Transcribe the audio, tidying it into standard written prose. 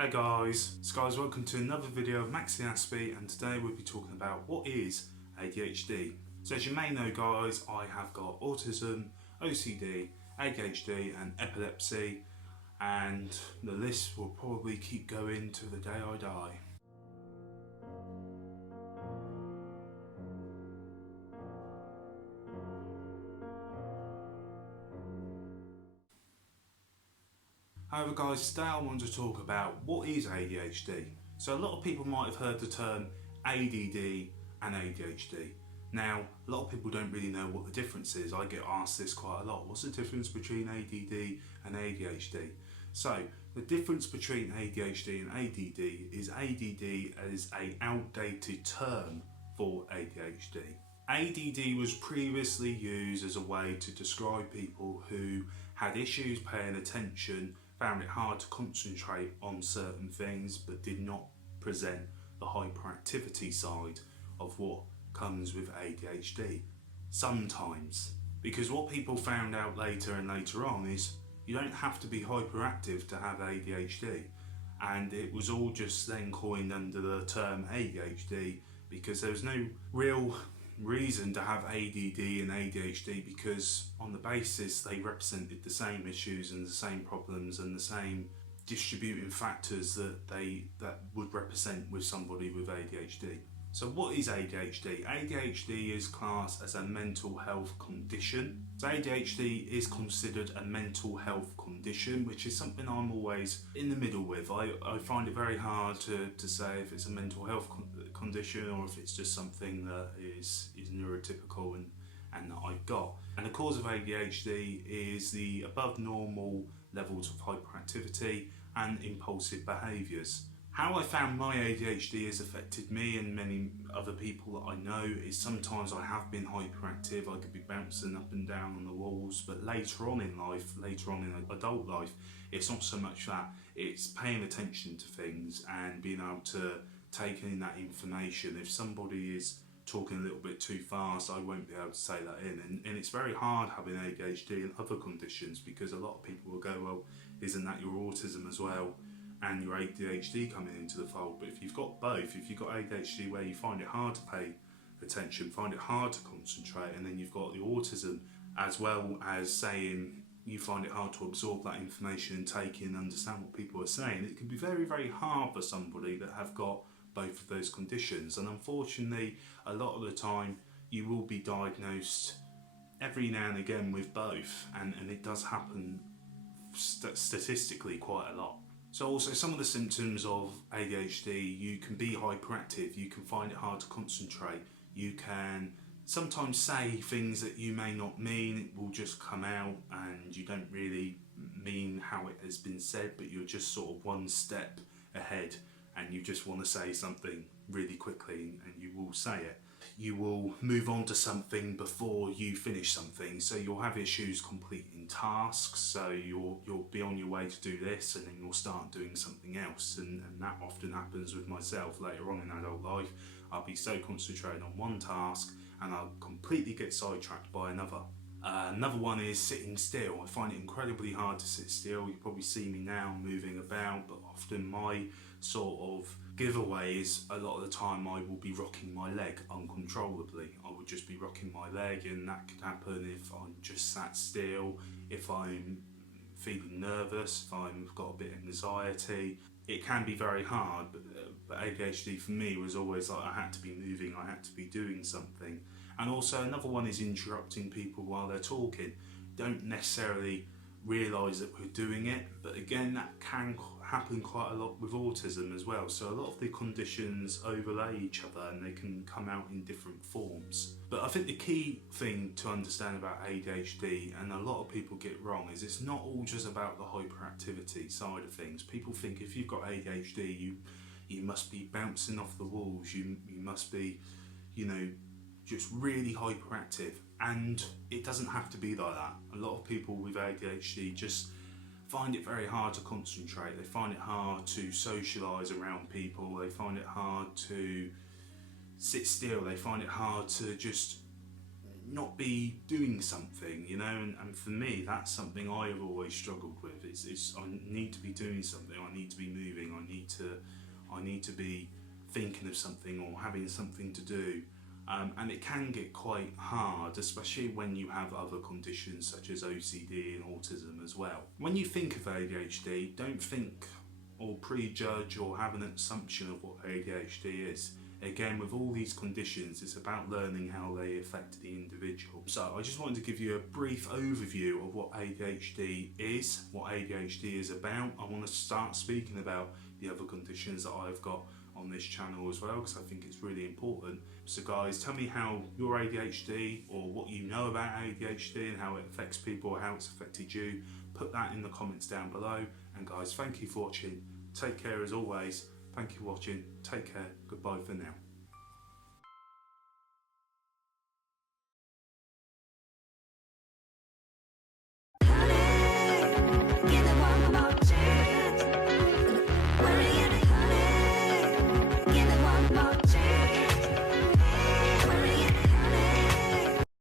Hey guys, welcome to another video of MaxiAspie, and today we'll be talking about what is ADHD. So as you may know guys, I have got autism, OCD, ADHD and epilepsy, and the list will probably keep going to the day I die. However guys, today I want to talk about what is ADHD. So a lot of people might have heard the term ADD and ADHD. Now, a lot of people don't really know what the difference is. I get asked this quite a lot. What's the difference between ADD and ADHD? So, the difference between ADHD and ADD is ADD is an outdated term for ADHD. ADD was previously used as a way to describe people who had issues paying attention, found it hard to concentrate on certain things, but did not present the hyperactivity side of what comes with ADHD. Sometimes. Because what people found out later and later on is you don't have to be hyperactive to have ADHD. And it was all just then coined under the term ADHD because there was no real reason to have ADD and ADHD, because on the basis they represented the same issues and the same problems and the same distributing factors that would represent with somebody with ADHD. So what is ADHD? ADHD is classed as a mental health condition. So ADHD is considered a mental health condition, which is something I'm always in the middle with. I find it very hard to say if it's a mental health condition or if it's just something that is neurotypical and that I've got. And the cause of ADHD is the above normal levels of hyperactivity and impulsive behaviours. How I found my ADHD has affected me and many other people that I know is sometimes I have been hyperactive. I could be bouncing up and down on the walls, but later on in life, later on in adult life, it's not so much that. It's paying attention to things and being able to take in that information. If somebody is talking a little bit too fast, I won't be able to say that in. And it's very hard having ADHD and other conditions, because a lot of people will go, well, isn't that your autism as well? And your ADHD coming into the fold. But if you've got both, if you've got ADHD where you find it hard to pay attention, find it hard to concentrate, and then you've got the autism as well as saying you find it hard to absorb that information and take in and understand what people are saying, it can be very, very hard for somebody that have got both of those conditions. And unfortunately, a lot of the time you will be diagnosed every now and again with both, and it does happen statistically quite a lot. So also some of the symptoms of ADHD, you can be hyperactive, you can find it hard to concentrate, you can sometimes say things that you may not mean, it will just come out and you don't really mean how it has been said, but you're just sort of one step ahead and you just want to say something really quickly and you will say it. You will move on to something before you finish something, so you'll have issues completing tasks, so you'll be on your way to do this and then you'll start doing something else, and that often happens with myself later on in adult life. I'll be so concentrated on one task and I'll completely get sidetracked by another. Another one is sitting still. I find it incredibly hard to sit still. You probably see me now moving about, but often my sort of giveaway is a lot of the time I will be rocking my leg uncontrollably. I would just be rocking my leg, and that could happen if I'm just sat still, if I'm feeling nervous, if I've got a bit of anxiety. It can be very hard, but ADHD for me was always like I had to be moving, I had to be doing something. And also another one is interrupting people while they're talking. Don't necessarily realise that we're doing it, but again that can happen quite a lot with autism as well. So a lot of the conditions overlay each other and they can come out in different forms. But I think the key thing to understand about ADHD, and a lot of people get wrong, is it's not all just about the hyperactivity side of things. People think if you've got ADHD you must be bouncing off the walls, you must be, just really hyperactive, and it doesn't have to be like that. A lot of people with ADHD just find it very hard to concentrate, they find it hard to socialise around people, they find it hard to sit still, they find it hard to just not be doing something, you know, and for me that's something I have always struggled with. It's I need to be doing something, I need to be moving, I need to be thinking of something or having something to do. And it can get quite hard, especially when you have other conditions such as OCD and autism as well. When you think of ADHD, don't think or prejudge or have an assumption of what ADHD is. Again, with all these conditions, it's about learning how they affect the individual. So I just wanted to give you a brief overview of what ADHD is, what ADHD is about. I want to start speaking about the other conditions that I've got on this channel as well, because I think it's really important. So guys, tell me how your ADHD or what you know about ADHD and how it affects people or how it's affected you. Put that in the comments down below. And guys, thank you for watching. Take care as always. Thank you for watching. Take care. Goodbye for now.